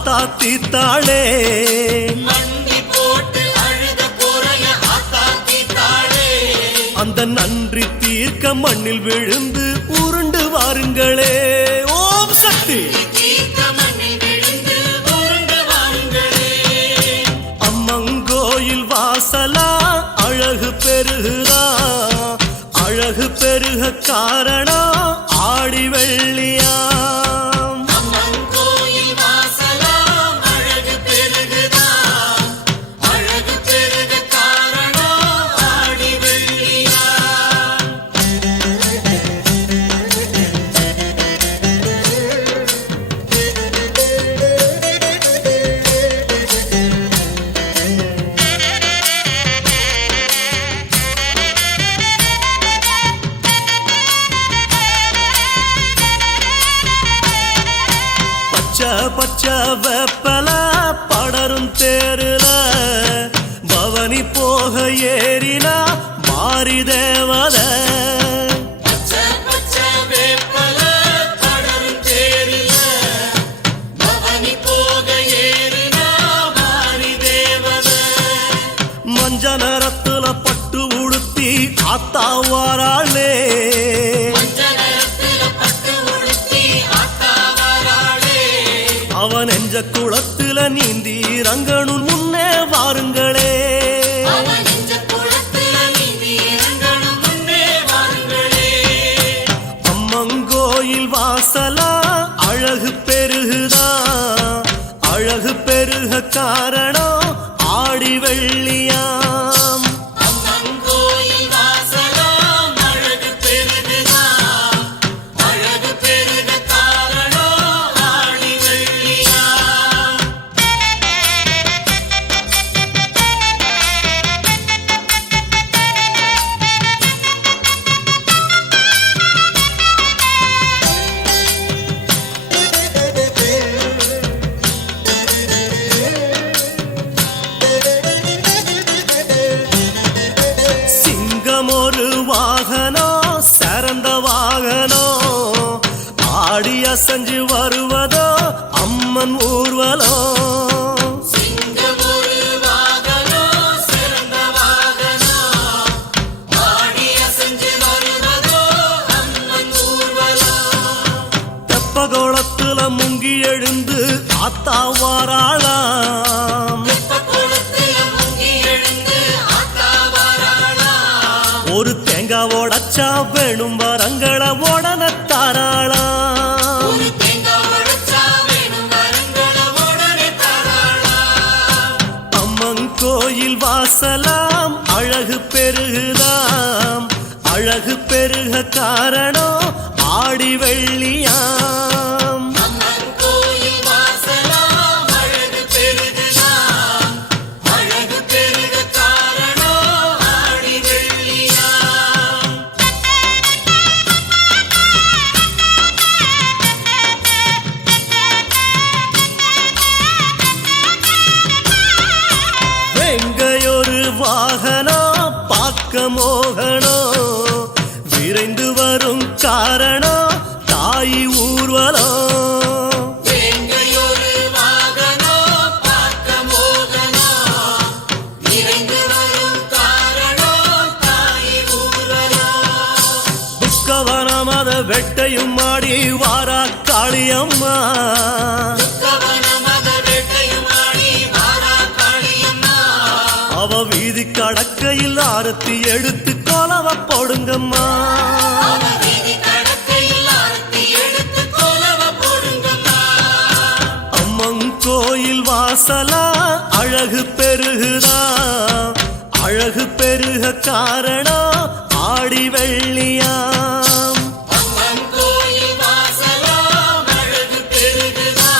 ஆத்தா தீத்தாளே மண்டி போட்டு அழுத குறைய ஆத்தா தீத்தாளே அந்த நன்றி தீர்க்க மண்ணில் விழுந்து உருண்டு வாருங்களே ஓம் சக்தி தீர்க்க மண்ணில் விழுந்து உருண்டு வாருங்களே அம்மங்கோயில் வாசலா அழகு பெருகுதா அழகு பெருக காரணம் ஆடி வெள்ளியாம் அம்மன் கோயில் வாசலாம் அழகு பெருகுதா அழகு பெருக காரணம் ஆடி வெள்ளியா பச்சை பச்சை வெப்பல படரும் தேருல பவனி போக ஏறினா மாறி தேவத பச்சை பச்சை வேப்பல படரும் தேரில பவனி போக ஏறினா மாறி தேவத மஞ்ச நேரத்துல பட்டு உடுத்தி ஆத்தா வாராளே மஞ்சளத்துல பட்டு உடுத்தி ஆத்தா வராளே அவன் நெஞ்ச குளத்துல நீந்தி ரங்கனும் முன்னே வாருங்களே அவன் நெஞ்ச குளத்துல நீந்தி இறங்கணும் முன்னே வாருங்களே அம்மங்கோயில் வாசலா அழகு பெருகுதா அழகு பெருக காரணம் ஆடி வெள்ளியாம் அம்மன் கோயில் வாசலாம் அழகு பெருகுதா அழகு பெருக காரணம் ஆடி வெள்ளியா சிங்கம் ஒரு வாகனம் சிறந்த வாகனம் ஆடி அசைஞ்சு வருவதோ அம்மன் ஊர்வலம் சிங்கம் ஒரு வாகனம் சிறந்த வாகனம் ஆடி அசைஞ்சு வருவதோ அம்மன் ஊர்வலம் தெப்பகோளத்துல முங்கி எழுந்து ஆத்தா வாராளாம் குளத்துல முங்கி எழுந்து ஆத்தா வராளாம் ஒரு தேங்காய் உடைச்சா வேணும் வரங்களை உடனே தாராளாம் ஒரு தேங்காய் உடைச்சா வேணும் வரங்களை உடனே தராளாம் அம்மன் கோயில் வாசலாம் அழகு பெருகுதாம் அழகு பெருக காரணம் ஆடி வெள்ளியாம் அம்மன் கோயில் வாசலாம் அழகு பெருகுதா அழகு பெருக காரணம் ஆடி வெள்ளியா வெங்கையொரு வாகனம் பார்க்க மோகனம் விரைந்து வரும் காரணம் தாய் ஊர்வலம் வேங்கையொரு வாகனம் பார்க்க மோகனம் விரைந்து வரும் காரணம் தாய் ஊர்வலம் துக்கவனம் அத வெட்டையும் மாடி வாரா காளியம்மா கவனமத வேட்டையும் ஆடி வாரா காளியம்மா அவ வீதி கடக்கையில் ஆரத்தி எடுத்து கோலவ போடுங்கம்மா அவ வீதி கடக்கையில் ஆரத்தி எடுத்து கோலவ போடுங்கம்மா அம்மன் கோயில் வாசலா அழகு பெருகுதா அழகு பெருக காரணம் ஆடி வெள்ளியாம் அம்மன் கோயில் வாசலாம் அழகு பெருகுதா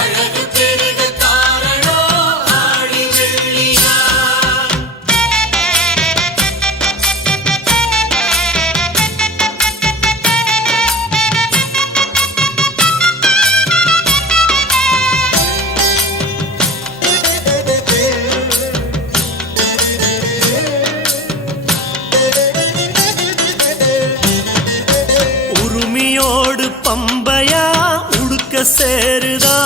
அழகு பெருக காரணம் ஆடி வெள்ளியா உருமியோடு பம்பையா உடுக்க சேருதா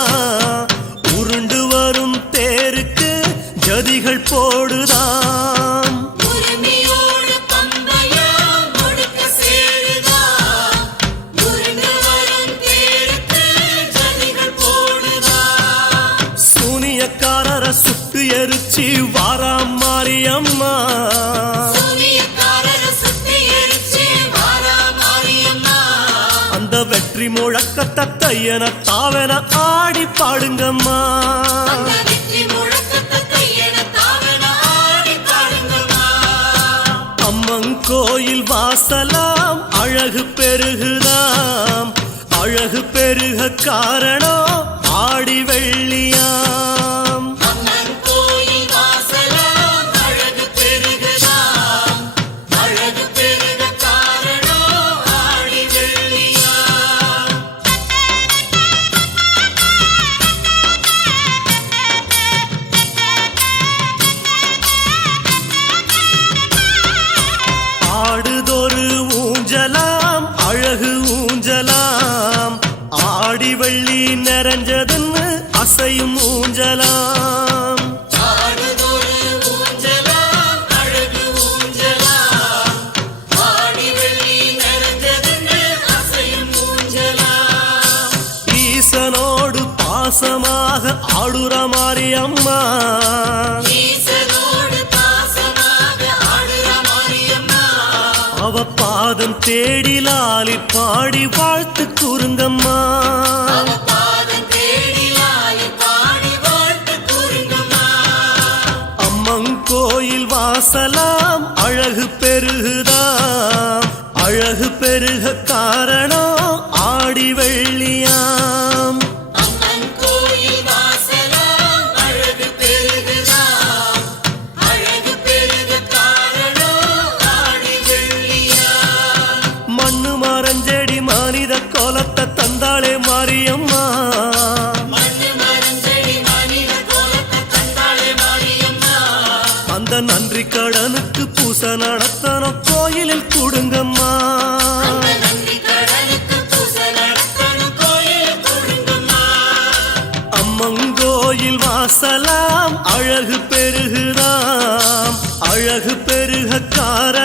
வெற்றி முழக்கத்தை தையன தாவென ஆடி பாடுங்கம்மா அந்த வெற்றி முழக்கத்தை தையன தாவென ஆடி பாடுங்கம்மா அம்மன் கோயில் வாசலாம் அழகு பெருகுதாம் அழகு பெருக காரணம் ஆடி வெள்ளியாம் அம்மன் கோயில் வாசலாம் அழகு பெருகுதாம் அழகு பெருக காரணம் ஆடி வெள்ளியாம் ஆடுதொரு ஊஞ்சலாம் அழகு ஊஞ்சலாம் ஆடி வெள்ளி நிறைஞ்சதுன்னு அசையும் ஊஞ்சலாம் ஆடுதொரு ஊஞ்சலாம் அழகு ஊஞ்சலாம் ஆடி வெள்ளி நிறைஞ்சதுன்னு அசையும் ஊஞ்சலாம் ஈசனோடு பாசமாக ஆடுற மாரியம்மா ஈசனோடு பாசமாக ஆடுற மாரியம்மா அவ பாதம் தேடி லாலி பாடி வாழ்த்து கூறுங்கம்மா அவ பாதம் தேடி லாலி பாடி வாழ்த்து கூறுங்கம்மா அம்மன் கோயில் வாசலாம் அழகு பெருகுதாம் அழகு பெருக காரணம் ஆடி வெள்ளியாம் அம்மன் கோயில் வாசலாம் அழகு பெருகுதாம் அழகு பெருக காரணம் ஆடி வெள்ளியாம் மண்ணு மரஞ்செடி மனித கோலத்தை தந்தாளே மாரியம்மா மண்ணு மரஞ்செடி மனித கோலத்தை தந்தாளே மாரியம்மா அந்த நன்றி கடனுக்கு பூசை நடத்தணும் கோயிலில் கூடுங்கம்மா அந்த நன்றி கடலுக்கு பூசை நடத்தணும் கோயில் கூடுங்கம்மா அம்மன் கோயில் வாசலாம் அழகு பெருகுதாம் அழகு பெருக காரணம்